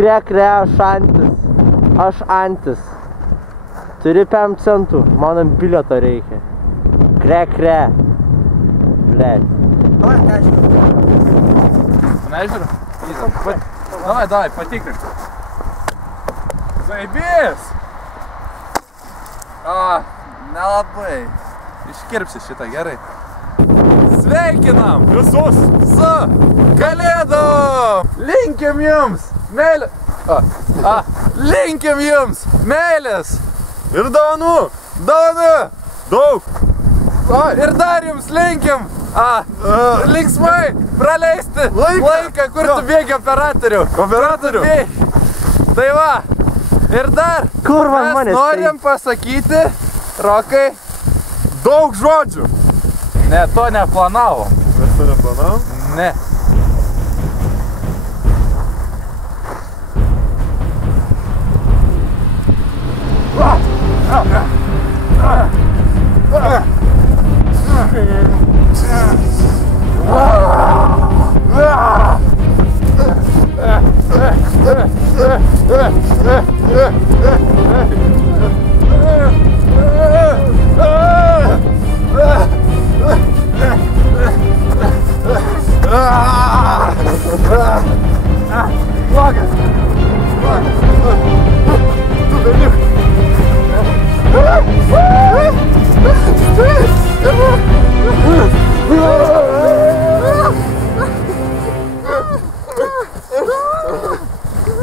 Kre, aš antis. Aš antis. Turi 5 centų, man bilieto reikia. Kre. Blet. Давай, тачку. Nežiūrėjau? Davai, patikrink. Zaibės! Nelabai. Iškirpsi šitą gerai. Sveikinam visus su Kalėdom! Linkim jums meilės! Linkim jums meilės! Ir dovanų! Daug! Ir dar jums linkim! Linksmai praleisti laiką, kur tu bėgi operatorių. Tai va, ir dar mes norim pasakyti, Rokai, daug žodžių. Ne, to neplanavom. Mes to neplanavom? Ne.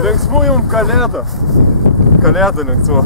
Linksmų jums kalėdų linksmų.